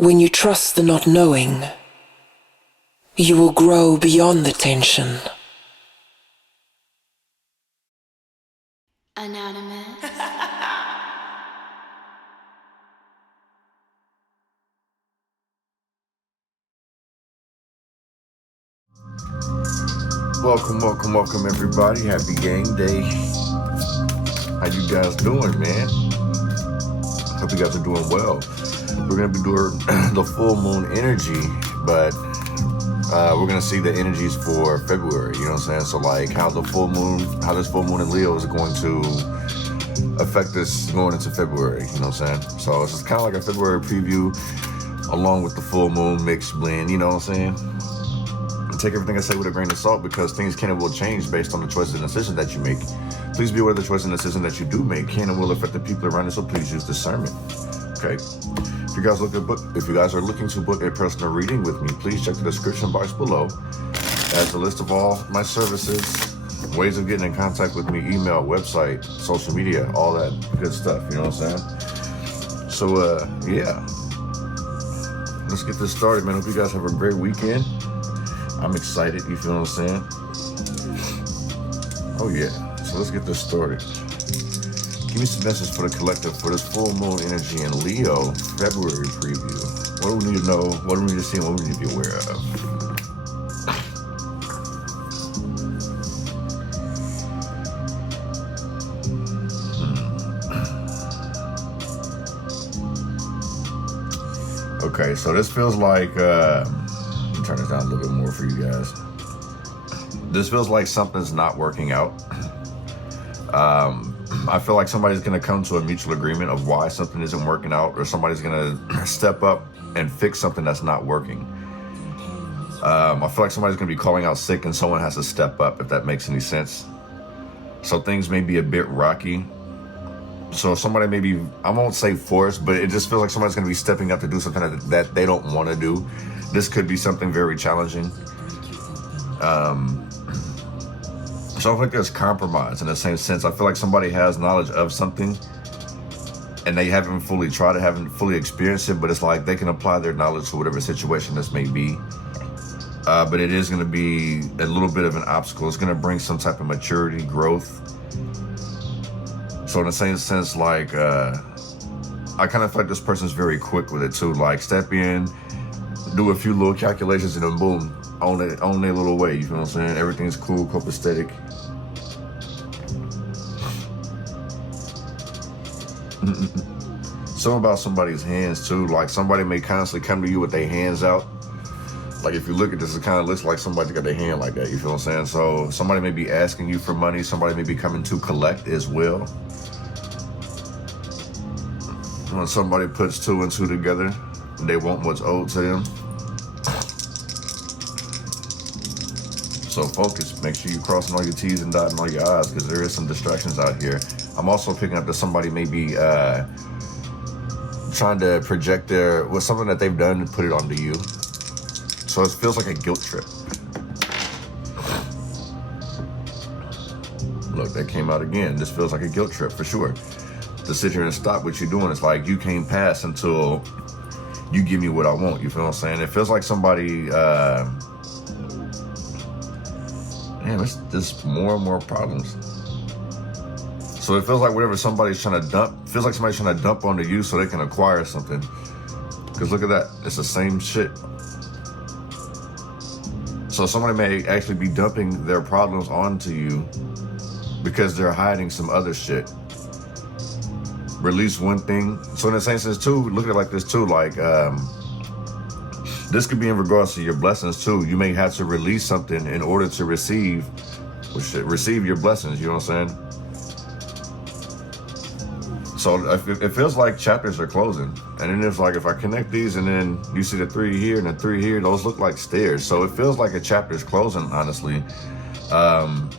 When you trust the not knowing, you will grow beyond the tension. Anonymous. Welcome everybody. Happy game day. How you guys doing, man? Hope you guys are doing well. We're gonna be doing the full moon energy, but we're gonna see the energies for February, you know what I'm saying? So like how this full moon in Leo is going to affect us going into February, you know what I'm saying? So it's just kind of like a February preview along with the full moon mixed blend, you know what I'm saying? Take everything I say with a grain of salt because things can and will change based on the choices and decisions that you make. Please be aware of the choices and decisions that you do make can and will affect the people around you, so please use discernment. Okay? If you guys are looking to book a personal reading with me, please check the description box below as a list of all my services, ways of getting in contact with me, email, website, social media, all that good stuff, you know what I'm saying? So yeah. Let's get this started, man. Hope you guys have a great weekend. I'm excited, you feel what I'm saying? Oh yeah, so let's get this started. Give me some message for the collective for this full moon energy in Leo February preview. What do we need to know? What do we need to see? And what do we need to be aware of? Okay, so this feels like turn this down a little bit more for you guys. This feels like something's not working out. I feel like somebody's gonna come to a mutual agreement of why something isn't working out, or somebody's gonna step up and fix something that's not working. I feel like somebody's gonna be calling out sick and someone has to step up, if that makes any sense. So things may be a bit rocky. So somebody may be, I won't say forced, but it just feels like somebody's gonna be stepping up to do something that they don't wanna do. This could be something very challenging. So I think there's compromise in the same sense. I feel like somebody has knowledge of something and they haven't fully tried it, haven't fully experienced it, but it's like they can apply their knowledge to whatever situation this may be. But it is gonna be a little bit of an obstacle. It's gonna bring some type of maturity, growth. So in the same sense, like, I kind of feel like this person's very quick with it too. Like step in, do a few little calculations and then boom, on their little way, you feel what I'm saying? Everything's cool, copacetic. Something about somebody's hands too, like somebody may constantly come to you with their hands out. Like if you look at this, it kind of looks like somebody got their hand like that, you feel what I'm saying? So somebody may be asking you for money, somebody may be coming to collect as well. When somebody puts two and two together, they want what's owed to them. So focus, make sure you're crossing all your T's and dotting all your I's because there is some distractions out here. I'm also picking up that somebody may be trying to project something that they've done and put it onto you. So it feels like a guilt trip. Look, that came out again. This feels like a guilt trip for sure. To sit here and stop what you're doing, it's like you can't pass until you give me what I want, you feel what I'm saying? It feels like somebody, man, it's just more and more problems. So it feels like whatever somebody's trying to dump, feels like somebody's trying to dump onto you so they can acquire something. Because look at that, it's the same shit. So somebody may actually be dumping their problems onto you because they're hiding some other shit. Release one thing. So in the same sense too, look at it like this too, like this could be in regards to your blessings too. You may have to release something in order to receive your blessings, you know what I'm saying? So it feels like chapters are closing. And then it's like if I connect these and then you see the 3 here and the 3 here, those look like stairs. So it feels like a chapter's closing, honestly. And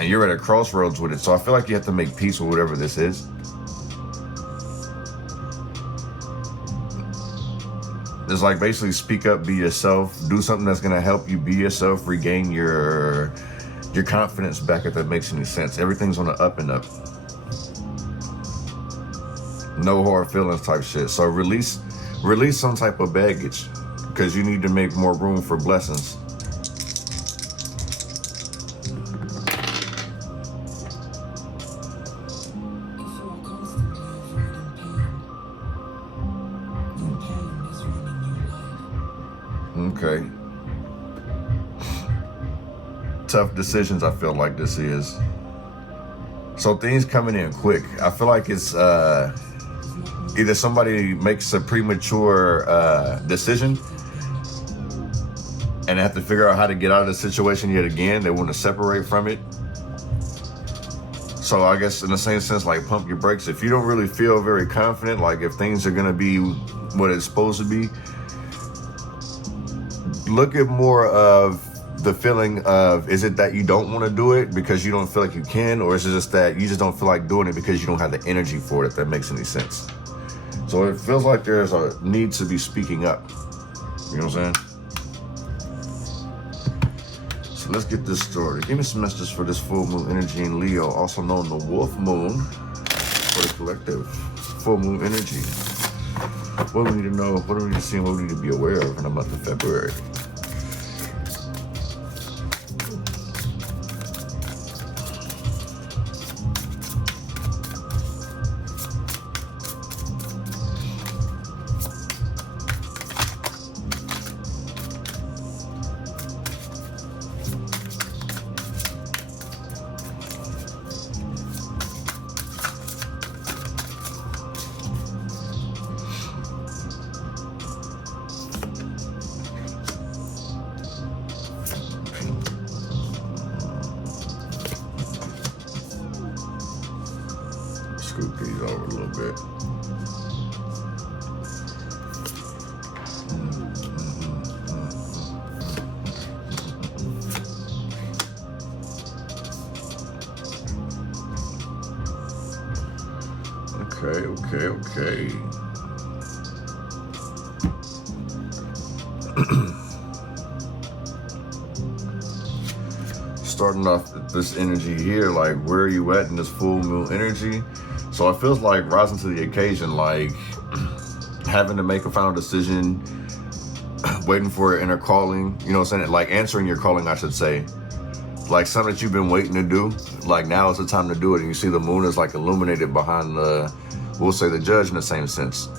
you're at a crossroads with it. So I feel like you have to make peace with whatever this is. It's like basically speak up, be yourself, do something that's gonna help you be yourself, regain your confidence back, if that makes any sense. Everything's on the up and up. No hard feelings type shit. So release Release some type of baggage, because you need to make more room for blessings. Okay. Tough decisions, I feel like this is. So things coming in quick. I feel like it's either somebody makes a premature decision and they have to figure out how to get out of the situation yet again. They want to separate from it. So I guess in the same sense, like, pump your brakes. If you don't really feel very confident, like if things are going to be what it's supposed to be, look at more of the feeling of, is it that you don't want to do it because you don't feel like you can, or is it just that you just don't feel like doing it because you don't have the energy for it, if that makes any sense? So it feels like there's a need to be speaking up. You know what I'm saying? So let's get this started. Give me some messages for this full moon energy in Leo, also known the wolf moon, for the collective. Full moon energy. What do we need to know? What do we need to see? And what do we need to be aware of in the month of February? Scoop these over a little bit. Okay. Starting off this energy here, like, where are you at in this full moon energy? So it feels like rising to the occasion, like having to make a final decision, waiting for an inner calling, you know what I'm saying? Like answering your calling, I should say. Like something that you've been waiting to do, like now is the time to do it. And you see the moon is like illuminated behind the, we'll say, the judge in the same sense.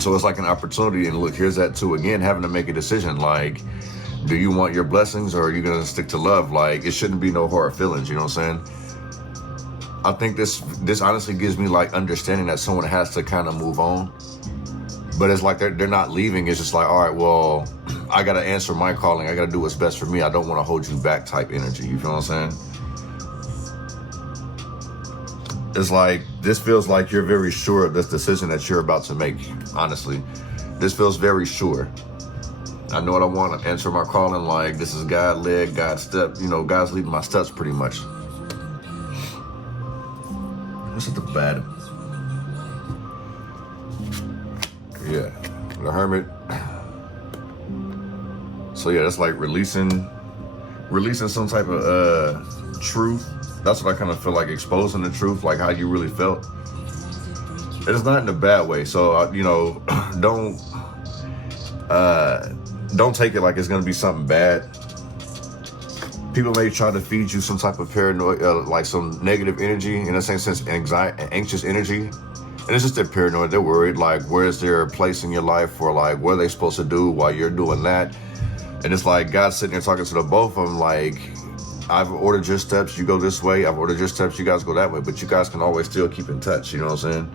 So it's like an opportunity, and look, here's that too. Again, having to make a decision, like, do you want your blessings or are you gonna stick to love? Like, it shouldn't be no hard feelings, you know what I'm saying? I think this honestly gives me like understanding that someone has to kind of move on, but it's like they're not leaving. It's just like, all right, well, I got to answer my calling. I got to do what's best for me. I don't want to hold you back type energy. You feel what I'm saying? It's like, this feels like you're very sure of this decision that you're about to make. Honestly, this feels very sure. I know what I want. I answer my calling. Like, this is God led, God step, you know, God's leading my steps pretty much. This is the bad. Yeah, the Hermit. So yeah, that's like releasing some type of truth. That's what I kind of feel like, exposing the truth, like how you really felt. It is not in a bad way. So you know, don't take it like it's gonna be something bad. People may try to feed you some type of paranoia, like some negative energy, in the same sense, anxiety, anxious energy. And it's just they're paranoid, they're worried, like, where's their place in your life, or like, what are they supposed to do while you're doing that? And it's like God's sitting there talking to the both of them, like, I've ordered your steps, you go this way, I've ordered your steps, you guys go that way, but you guys can always still keep in touch, you know what I'm saying?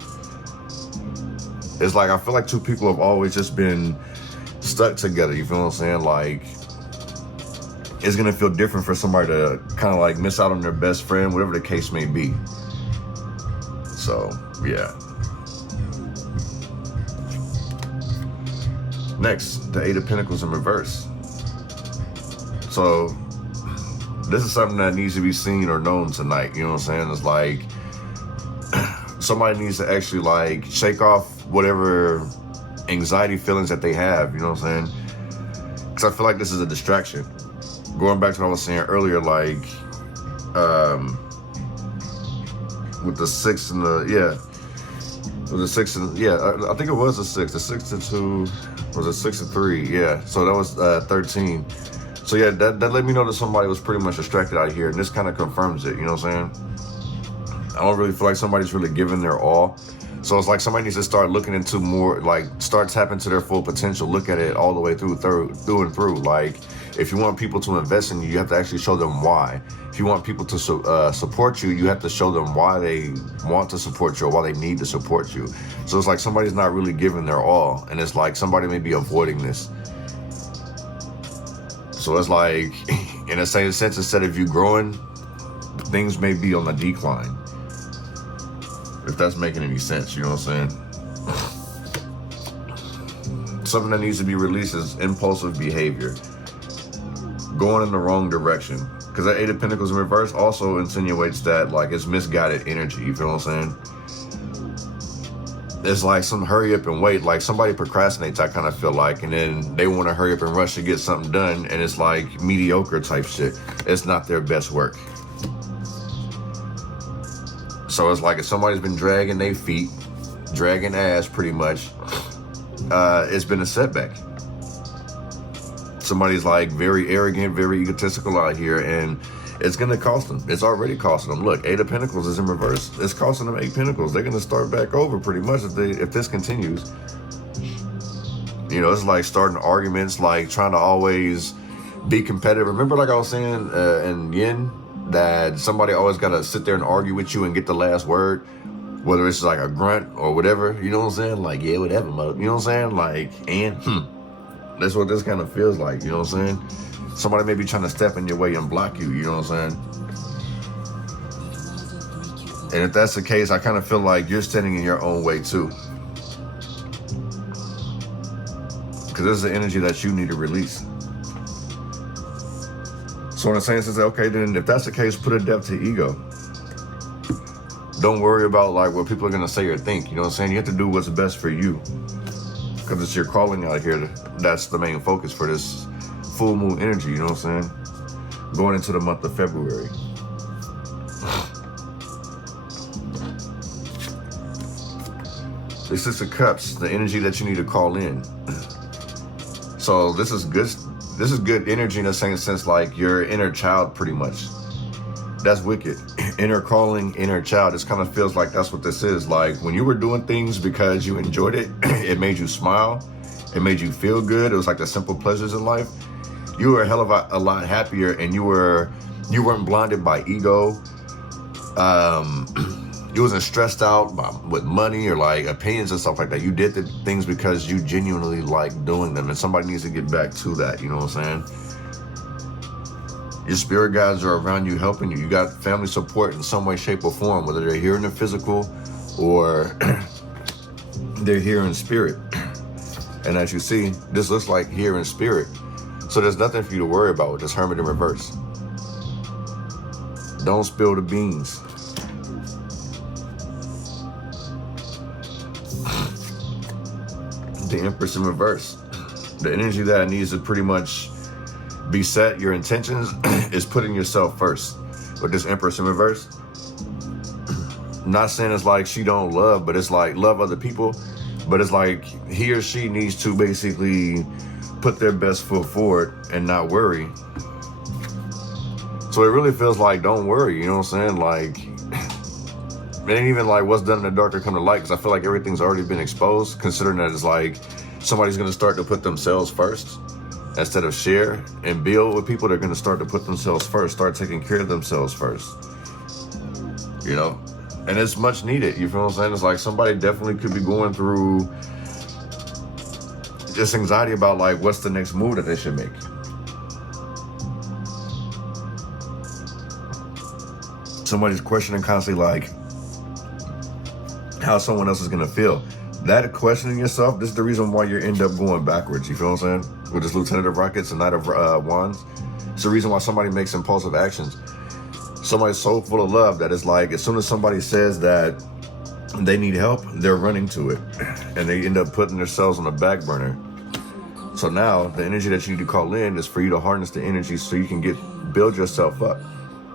It's like, I feel like two people have always just been stuck together, you feel what I'm saying? Like, it's gonna feel different for somebody to kind of like miss out on their best friend, whatever the case may be. So, yeah. Next, the Eight of Pentacles in reverse. So, this is something that needs to be seen or known tonight, you know what I'm saying? It's like, somebody needs to actually like shake off whatever anxiety feelings that they have, you know what I'm saying? Because I feel like this is a distraction. Going back to what I was saying earlier, like, with the 6 and the, was a 6 and yeah, I think it was a 6. The 6 to 2 was a 6 to 3. Yeah, so that was 13. So yeah, that let me know that somebody was pretty much distracted out here, and this kind of confirms it. You know what I'm saying? I don't really feel like somebody's really giving their all. So it's like somebody needs to start looking into more, like start tapping to their full potential. Look at it all the way through and through. Like if you want people to invest in you, you have to actually show them why. If you want people to support you, you have to show them why they want to support you or why they need to support you. So it's like somebody's not really giving their all, and it's like somebody may be avoiding this. So it's like, in a same sense, instead of you growing, things may be on the decline. If that's making any sense, you know what I'm saying? Something that needs to be released is impulsive behavior. Going in the wrong direction. Because that 8 of Pentacles in reverse also insinuates that, like, it's misguided energy, you feel what I'm saying? It's like some hurry up and wait, like somebody procrastinates, I kind of feel like, and then they want to hurry up and rush to get something done, and it's like mediocre type shit. It's not their best work. So it's like if somebody's been dragging their feet, dragging ass pretty much, it's been a setback. Somebody's like very arrogant, very egotistical out here, and it's going to cost them. It's already costing them. Look, 8 of Pentacles is in reverse. It's costing them 8 Pentacles. They're going to start back over pretty much if this continues. You know, it's like starting arguments, like trying to always be competitive. Remember, like I was saying in Yin, that somebody always got to sit there and argue with you and get the last word, whether it's like a grunt or whatever, you know what I'm saying? Like, yeah, whatever, mother. You know what I'm saying? Like, that's what this kind of feels like, you know what I'm saying? Somebody may be trying to step in your way and block you, you know what I'm saying? And if that's the case, I kind of feel like you're standing in your own way too. Because this is the energy that you need to release. So what I'm saying is, okay, then if that's the case, put a depth to ego. Don't worry about like what people are going to say or think. You know what I'm saying? You have to do what's best for you. Because it's your calling out here. That's the main focus for this full moon energy. You know what I'm saying? Going into the month of February. The 6 of Cups, the energy that you need to call in. So this is good. This is good energy in the same sense, like your inner child, pretty much. That's wicked. Inner calling, inner child. This kind of feels like that's what this is. Like when you were doing things because you enjoyed it, it made you smile, it made you feel good. It was like the simple pleasures in life. You were a hell of a lot happier, and you weren't blinded by ego. You wasn't stressed out with money or like opinions and stuff like that. You did the things because you genuinely like doing them, and somebody needs to get back to that. You know what I'm saying? Your spirit guides are around you, helping you. You got family support in some way, shape, or form, whether they're here in the physical or they're here in spirit. And as you see, this looks like here in spirit. So there's nothing for you to worry about with this Hermit in reverse. Don't spill the beans. The Empress in reverse. The energy that needs to pretty much be set, your intentions, is putting yourself first. With this Empress in reverse, not saying it's like she don't love, but it's like love other people, but it's like he or she needs to basically put their best foot forward and not worry. So it really feels like don't worry, you know what I'm saying? Like it ain't even like what's done in the dark to come to light, because I feel like everything's already been exposed, considering that it's like somebody's going to start to put themselves first instead of share and build with people. They're going to start to put themselves first, start taking care of themselves first, you know? And it's much needed, you feel what I'm saying? It's like somebody definitely could be going through just anxiety about like what's the next move that they should make. Somebody's questioning constantly like how someone else is going to feel. That questioning yourself, this is the reason why you end up going backwards, you feel what I'm saying? With this Lieutenant of Rockets and Knight of Wands. It's the reason why somebody makes impulsive actions. Somebody's so full of love that it's like as soon as somebody says that they need help, they're running to it. And they end up putting themselves on the back burner. So now the energy that you need to call in is for you to harness the energy so you can build yourself up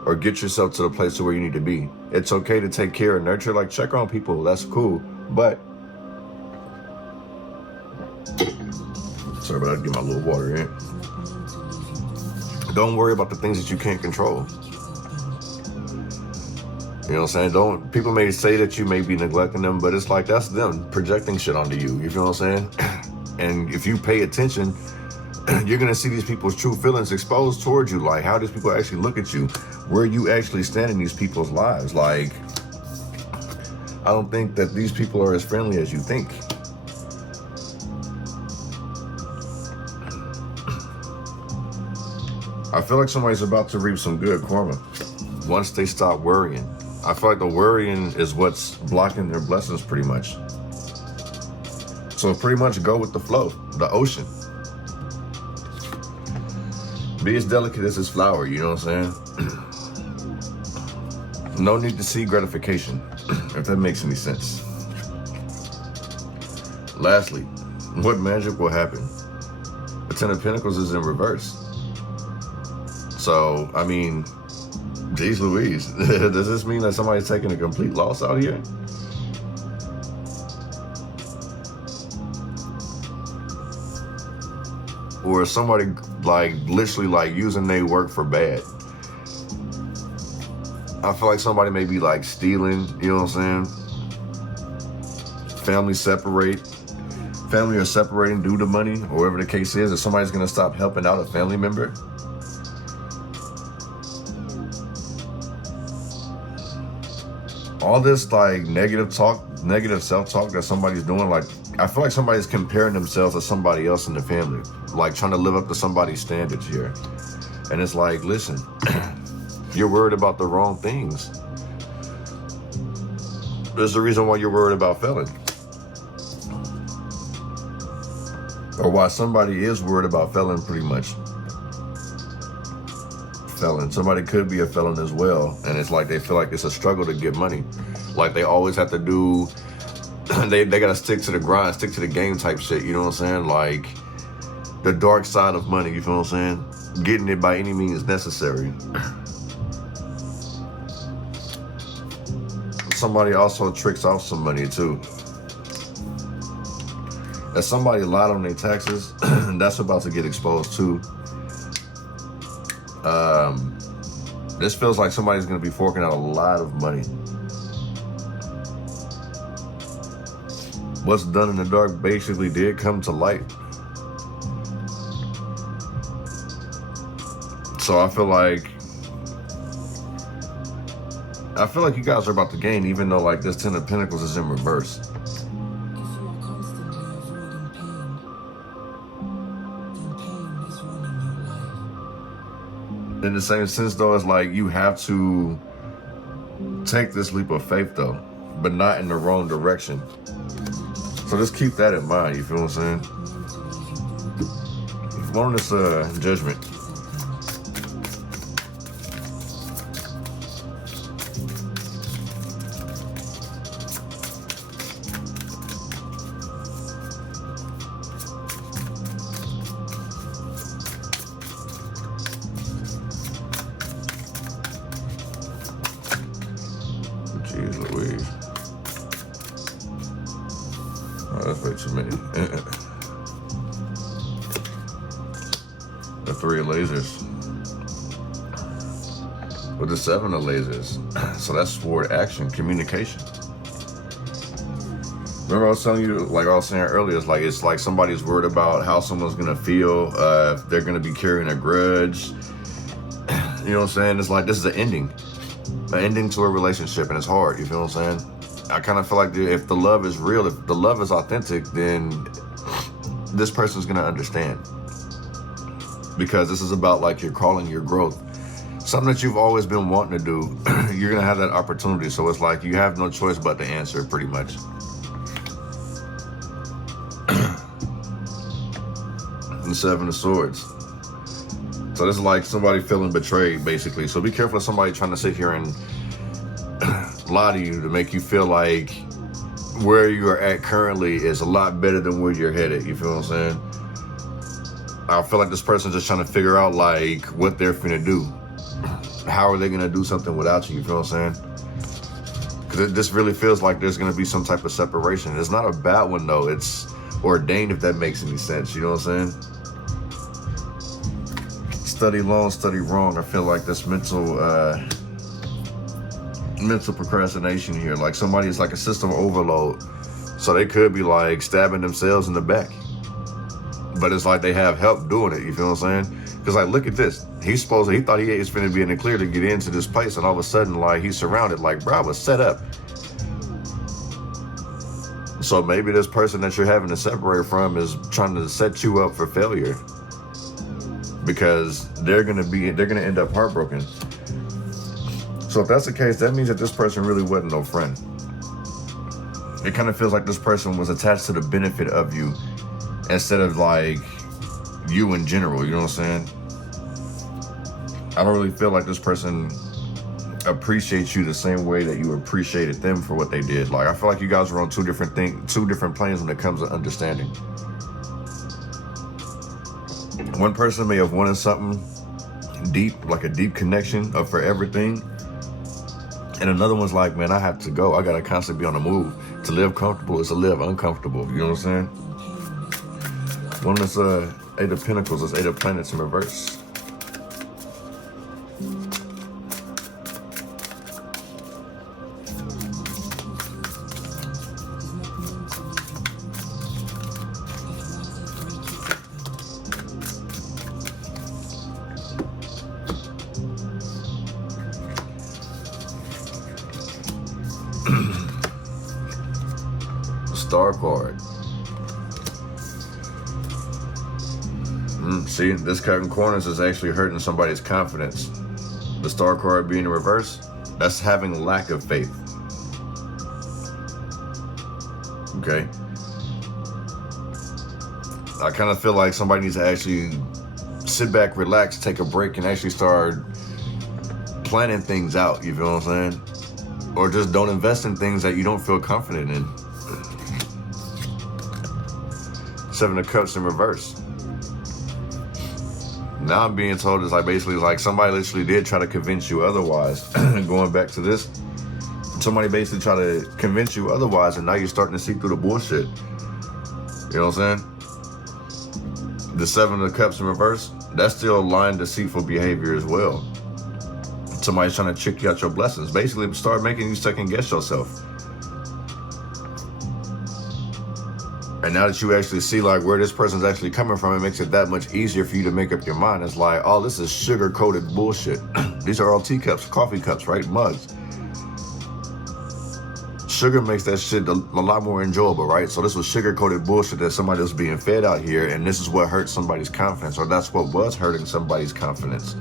or get yourself to the place to where you need to be. It's okay to take care and nurture, like check on people, that's cool. But Sorry about that, get my little water in. Don't worry about the things that you can't control. You know what I'm saying? People may say that you may be neglecting them, but it's like that's them projecting shit onto you. You feel what I'm saying? And if you pay attention, you're gonna see these people's true feelings exposed towards you. Like how these people actually look at you, where you actually stand in these people's lives. Like, I don't think that these people are as friendly as you think. I feel like somebody's about to reap some good karma once they stop worrying. I feel like the worrying is what's blocking their blessings pretty much. So pretty much go with the flow, the ocean. Be as delicate as this flower, you know what I'm saying? No need to see gratification, if that makes any sense. Lastly, what magic will happen? The Ten of Pentacles is in reverse. So, I mean, geez Louise, does this mean that somebody's taking a complete loss out here? Or is somebody like literally like using their work for bad? I feel like somebody may be like stealing, you know what I'm saying? Family are separating due to money, or whatever the case is, if somebody's gonna stop helping out a family member. All this like negative self-talk that somebody's doing, like I feel like somebody's comparing themselves to somebody else in the family, like trying to live up to somebody's standards here. And it's like, listen, you're worried about the wrong things. There's a reason why you're worried about failing. Or why somebody is worried about failing pretty much. Felon. Somebody could be a felon as well, and it's like they feel like it's a struggle to get money. Like they always have to do, they gotta stick to the grind, stick to the game type shit, you know what I'm saying? Like the dark side of money, you feel what I'm saying? Getting it by any means necessary. Somebody also tricks off some money too. If somebody lied on their taxes, that's about to get exposed too. This feels like somebody's going to be forking out a lot of money. What's done in the dark basically did come to light. So I feel like you guys are about to gain, even though like this Ten of Pentacles is in reverse. In the same sense though, it's like you have to take this leap of faith though, but not in the wrong direction. So just keep that in mind, you feel what I'm saying? On this judgment. Jeez Louise. Oh, that's way too many. The 3 of lasers. With the 7 of lasers. So that's toward action, communication. Remember I was telling you, like I was saying earlier, it's like somebody's worried about how someone's gonna feel, if they're gonna be carrying a grudge. You know what I'm saying? It's like this is an ending to a relationship, and it's hard. You feel what I'm saying? I kind of feel like if the love is real, if the love is authentic, then this person's gonna understand, because this is about like you're calling your growth, something that you've always been wanting to do. You're gonna have that opportunity, so it's like you have no choice but to answer, pretty much. And 7 of Swords. So this is like somebody feeling betrayed, basically. So be careful of somebody trying to sit here and lie to you to make you feel like where you are at currently is a lot better than where you're headed. You feel what I'm saying? I feel like this person's just trying to figure out like what they're finna do. How are they gonna do something without you? You feel what I'm saying? Because this really feels like there's gonna be some type of separation. It's not a bad one though. It's ordained, if that makes any sense. You know what I'm saying? Study long, study wrong. I feel like this mental procrastination here. Like somebody is like a system overload. So they could be like stabbing themselves in the back. But it's like they have help doing it. You feel what I'm saying? Because like, look at this. He thought he was finna be in the clear to get into this place. And all of a sudden, like, he's surrounded. Like, bro, I was set up. So maybe this person that you're having to separate from is trying to set you up for failure. Because they're gonna end up heartbroken. So if that's the case, that means that this person really wasn't no friend. It kind of feels like this person was attached to the benefit of you instead of like you in general, you know what I'm saying? I don't really feel like this person appreciates you the same way that you appreciated them for what they did. Like, I feel like you guys were on two different planes when it comes to understanding. One person may have wanted something deep, like a deep connection of for everything. And another one's like, man, I have to go. I gotta constantly be on the move. To live comfortable is to live uncomfortable. You know what I'm saying? One that's Eight of Pentacles is Eight of Planets in reverse. Star card. See, this cutting corners is actually hurting somebody's confidence. The Star card being in reverse, that's having lack of faith. Okay? I kind of feel like somebody needs to actually sit back, relax, take a break, and actually start planning things out, you feel what I'm saying? Or just don't invest in things that you don't feel confident in. Seven of Cups in reverse. Now I'm being told it's like basically like somebody literally did try to convince you otherwise. Going back to this, somebody basically tried to convince you otherwise, and now you're starting to see through the bullshit. You know what I'm saying? The Seven of Cups in reverse, that's still lying, deceitful behavior as well. Somebody's trying to trick you out your blessings. Basically, start making you second guess yourself. And now that you actually see like where this person's actually coming from, it makes it that much easier for you to make up your mind. It's like, oh, this is sugar-coated bullshit. These are all teacups, coffee cups, right? Mugs. Sugar makes that shit a lot more enjoyable, right? So this was sugar-coated bullshit that somebody was being fed out here, and this is what hurt somebody's confidence, or that's what was hurting somebody's confidence.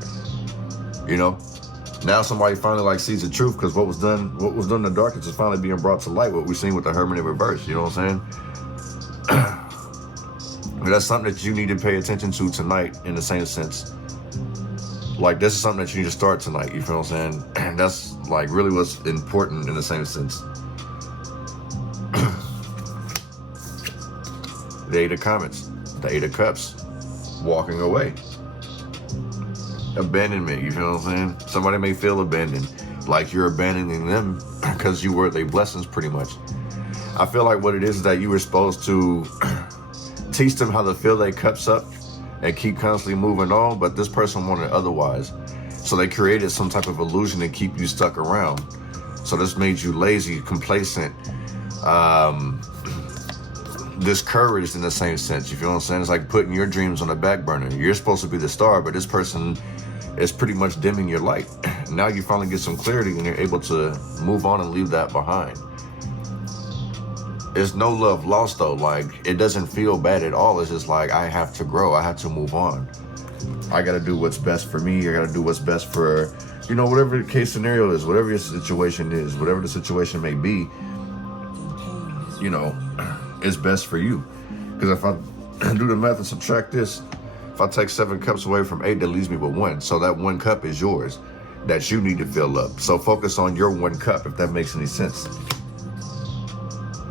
You know? Now somebody finally like sees the truth, because what was done in the darkness is finally being brought to light. What we've seen with the Hermit in reverse, you know what I'm saying? That's something that you need to pay attention to tonight in the same sense. Like, this is something that you need to start tonight, you feel what I'm saying? And that's like really what's important in the same sense. The Eight of Comets, the Eight of Cups, walking away. Abandonment, you feel what I'm saying? Somebody may feel abandoned, like you're abandoning them because you were their blessings pretty much. I feel like what it is that you were supposed to teach them how to fill their cups up and keep constantly moving on, but this person wanted otherwise. So they created some type of illusion to keep you stuck around. So this made you lazy, complacent, discouraged in the same sense. You feel what I'm saying? It's like putting your dreams on the back burner. You're supposed to be the star, but this person is pretty much dimming your light. Now you finally get some clarity and you're able to move on and leave that behind. There's no love lost though. Like, it doesn't feel bad at all. It's just like, I have to grow. I have to move on. I got to do what's best for me. I got to do what's best for, you know, whatever the case scenario is, whatever your situation is, whatever the situation may be, you know, it's best for you. Because if I do the math and subtract this, if I take 7 cups away from 8, that leaves me with 1. So that 1 cup is yours that you need to fill up. So focus on your 1 cup, if that makes any sense.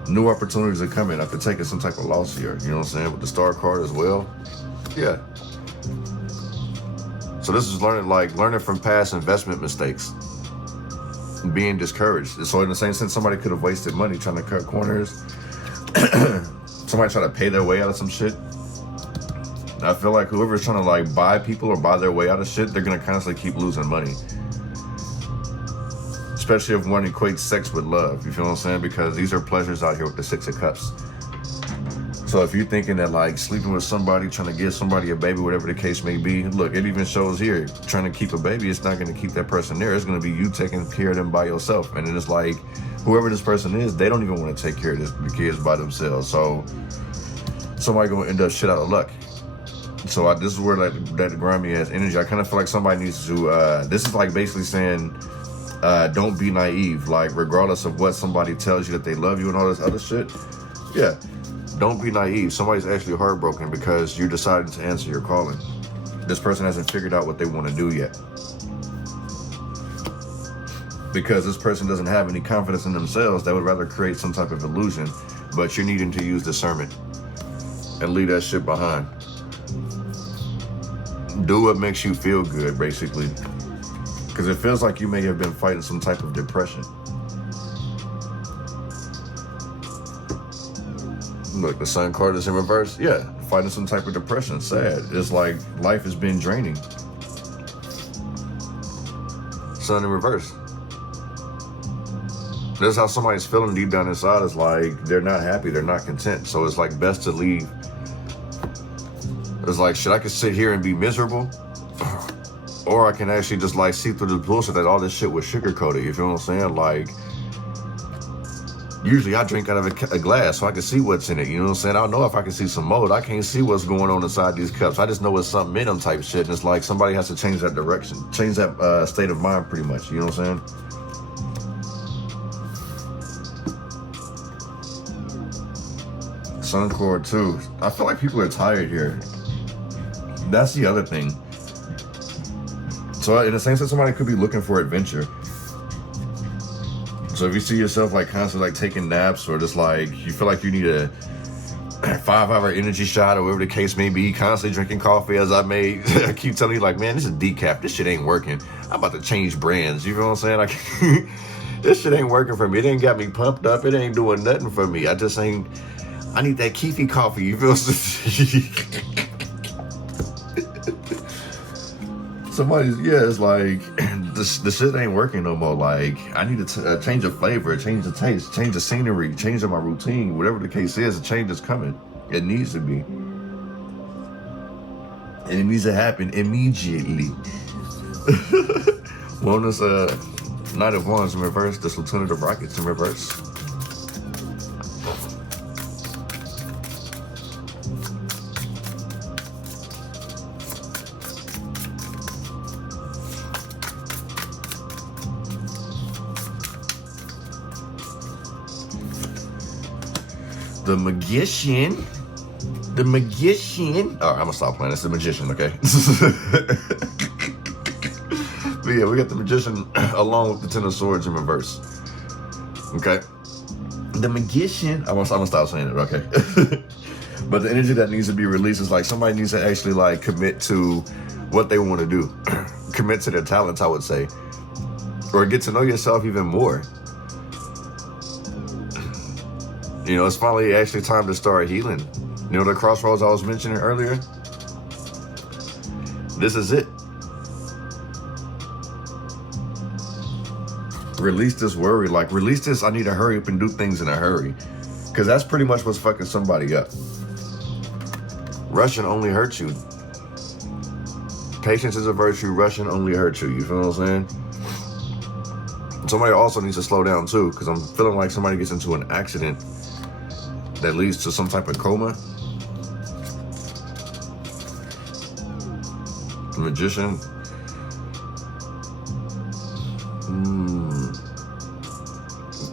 New opportunities are coming after taking some type of loss here. You know what I'm saying? With the Star card as well. Yeah. So this is learning from past investment mistakes. Being discouraged. So in the same sense, somebody could have wasted money trying to cut corners. somebody try to pay their way out of some shit. I feel like whoever's trying to like buy people or buy their way out of shit, they're gonna constantly keep losing money. Especially if one equates sex with love, you feel what I'm saying? Because these are pleasures out here with the Six of Cups. So if you're thinking that like sleeping with somebody, trying to give somebody a baby, whatever the case may be, look, it even shows here, trying to keep a baby, it's not going to keep that person there. It's going to be you taking care of them by yourself. And then it's like, whoever this person is, they don't even want to take care of the kids by themselves. So somebody going to end up shit out of luck. So this is where that grimy ass energy, I kind of feel like somebody needs to, this is like basically saying, don't be naive. Like regardless of what somebody tells you that they love you and all this other shit. Yeah. Don't be naive. Somebody's actually heartbroken because you decided to answer your calling. This person hasn't figured out what they want to do yet. Because this person doesn't have any confidence in themselves, they would rather create some type of illusion, but you're needing to use discernment and leave that shit behind. Do what makes you feel good, basically. Because it feels like you may have been fighting some type of depression. Look, the Sun card is in reverse. Yeah, fighting some type of depression. Sad. It's like life has been draining. Sun in reverse. That's how somebody's feeling deep down inside. Is like they're not happy. They're not content. So it's like best to leave. It's like, shit, I could sit here and be miserable. Or I can actually just like see through the bullshit that all this shit was sugar-coated. You feel what I'm saying? Like, usually I drink out of a glass so I can see what's in it. You know what I'm saying? I don't know if I can see some mold. I can't see what's going on inside these cups. I just know it's something in them type shit. And it's like somebody has to change that direction. Change that state of mind pretty much. You know what I'm saying? Sun cord too. I feel like people are tired here. That's the other thing. So in the same sense, somebody could be looking for adventure. So if you see yourself like constantly like taking naps or just like you feel like you need a 5-hour energy shot or whatever the case may be, constantly drinking coffee as I may I keep telling you like, man, this is decaf. This shit ain't working. I'm about to change brands. You know what I'm saying? Like this shit ain't working for me. It ain't got me pumped up. It ain't doing nothing for me. I need that Keefy coffee. You feel? Somebody's, yeah, it's like, the shit ain't working no more. Like, I need to change the flavor, change the taste, change the scenery, change my routine. Whatever the case is, a change is coming. It needs to be. And it needs to happen immediately. Wellness, Knight of Wands in reverse, the Lieutenant of Rockets in reverse. The Magician. The Magician. Oh, I'm gonna stop playing. It's the Magician, okay? But yeah, we got the Magician along with the Ten of Swords in reverse. Okay? The Magician. I'm gonna stop saying it, okay? But the energy that needs to be released is like somebody needs to actually like commit to what they want to do. Commit to their talents, I would say. Or get to know yourself even more. You know, it's finally actually time to start healing. You know the crossroads I was mentioning earlier? This is it. Release this worry. Like, release this, I need to hurry up and do things in a hurry. Because that's pretty much what's fucking somebody up. Rushing only hurts you. Patience is a virtue. Rushing only hurts you. You feel what I'm saying? Somebody also needs to slow down too. Because I'm feeling like somebody gets into an accident that leads to some type of coma. The Magician.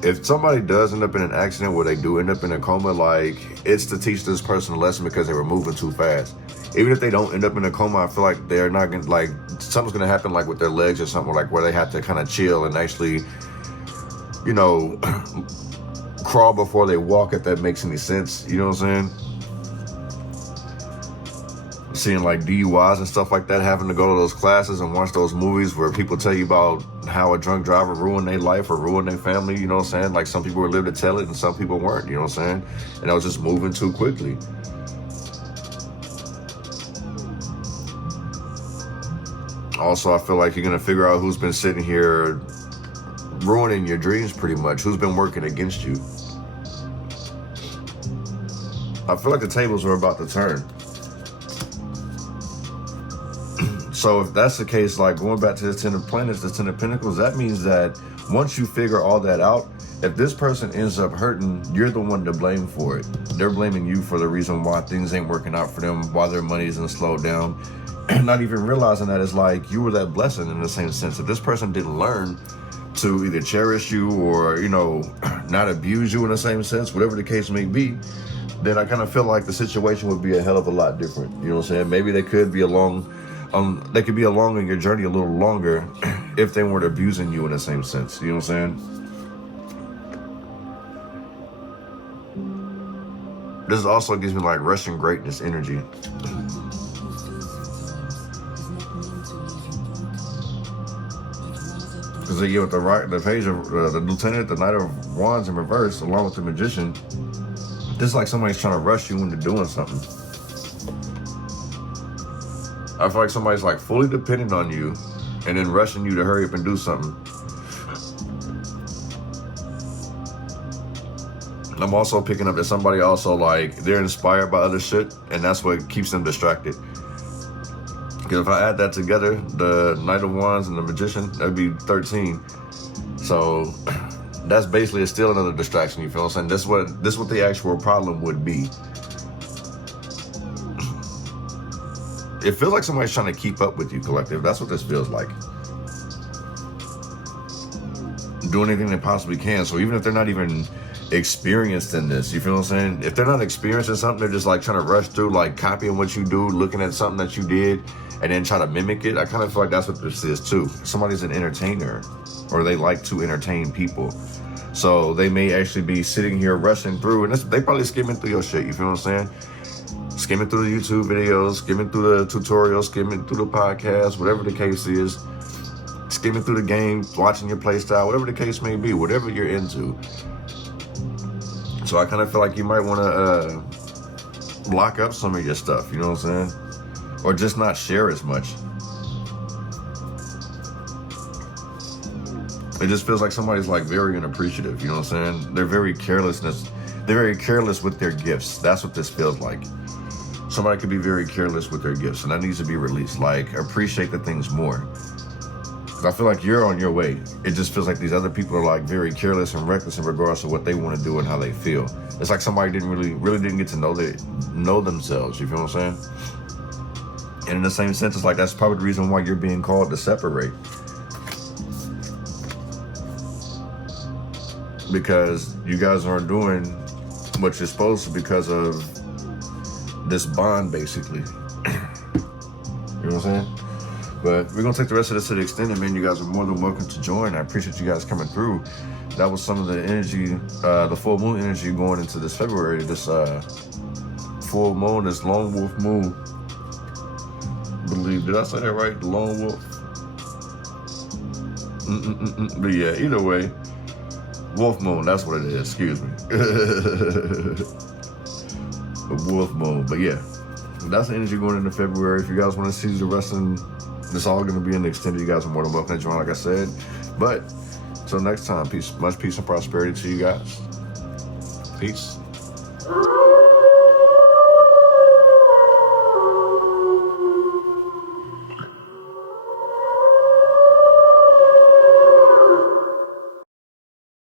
If somebody does end up in an accident where they do end up in a coma, like, it's to teach this person a lesson because they were moving too fast. Even if they don't end up in a coma, I feel like they're not gonna, like, something's gonna happen like with their legs or something, like where they have to kind of chill and actually, you know, crawl before they walk, if that makes any sense. You know what I'm saying? seeing like DUIs and stuff like that, having to go to those classes and watch those movies where people tell you about how a drunk driver ruined their life or ruined their family, you know what I'm saying? Like some people were lived to tell it and some people weren't, you know what I'm saying? And I was just moving too quickly. Also, I feel like you're going to figure out who's been sitting here ruining your dreams pretty much, who's been working against you. I feel like the tables are about to turn. So if that's the case, like going back to the 10 of planets, the 10 of pentacles, that means that once you figure all that out, if this person ends up hurting, you're the one to blame for it. They're blaming you for the reason why things ain't working out for them, why their money isn't slowed down. Not even realizing that it's like you were that blessing in the same sense. If this person didn't learn to either cherish you or, you know, not abuse you in the same sense, whatever the case may be, then I kind of feel like the situation would be a hell of a lot different. You know what I'm saying? Maybe they could be along in your journey a little longer if they weren't abusing you in the same sense. You know what I'm saying? This also gives me like Russian greatness energy. Because they give it the page of the Lieutenant, the Knight of Wands in reverse, along with the Magician. This is like somebody's trying to rush you into doing something. I feel like somebody's like fully dependent on you and then rushing you to hurry up and do something. I'm also picking up that somebody also like, they're inspired by other shit and that's what keeps them distracted. Because if I add that together, the Knight of Wands and the Magician, that'd be 13. So that's basically still another distraction, you feel what I'm saying? This is what the actual problem would be. It feels like somebody's trying to keep up with you, collective. That's what this feels like. Do anything they possibly can. So even if they're not even experienced in this, you feel what I'm saying? If they're not experienced in something, they're just like trying to rush through, like copying what you do, looking at something that you did, and then try to mimic it. I kind of feel like that's what this is too. Somebody's an entertainer, or they like to entertain people. So they may actually be sitting here rushing through, and they probably skimming through your shit, you feel what I'm saying? Skimming through the YouTube videos, skimming through the tutorials, skimming through the podcast, whatever the case is, skimming through the game, watching your play style, whatever the case may be, whatever you're into. So I kind of feel like you might want to block up some of your stuff, you know what I'm saying? Or just not share as much. It just feels like somebody's like very unappreciative, you know what I'm saying? They're very careless with their gifts. That's what this feels like. Somebody could be very careless with their gifts, and that needs to be released. Like, appreciate the things more. Because I feel like you're on your way. It just feels like these other people are like very careless and reckless in regards to what they want to do and how they feel. It's like somebody didn't really didn't get to know themselves. You feel what I'm saying? And in the same sense, it's like that's probably the reason why you're being called to separate. Because you guys aren't doing what you're supposed to because of this bond, basically. You know what I'm saying? But we're going to take the rest of this to the extended, man. You guys are more than welcome to join. I appreciate you guys coming through. That was some of the energy, the full moon energy going into this February. This full moon, this lone wolf moon. Did I say that right? The lone wolf? But yeah, either way. Wolf moon, that's what it is. Excuse me. The wolf moon. But yeah, that's the energy going into February. If you guys want to see the rest of this, all going to be in the extended. You guys are more than welcome to join, like I said. But until next time, peace, much peace and prosperity to you guys. Peace.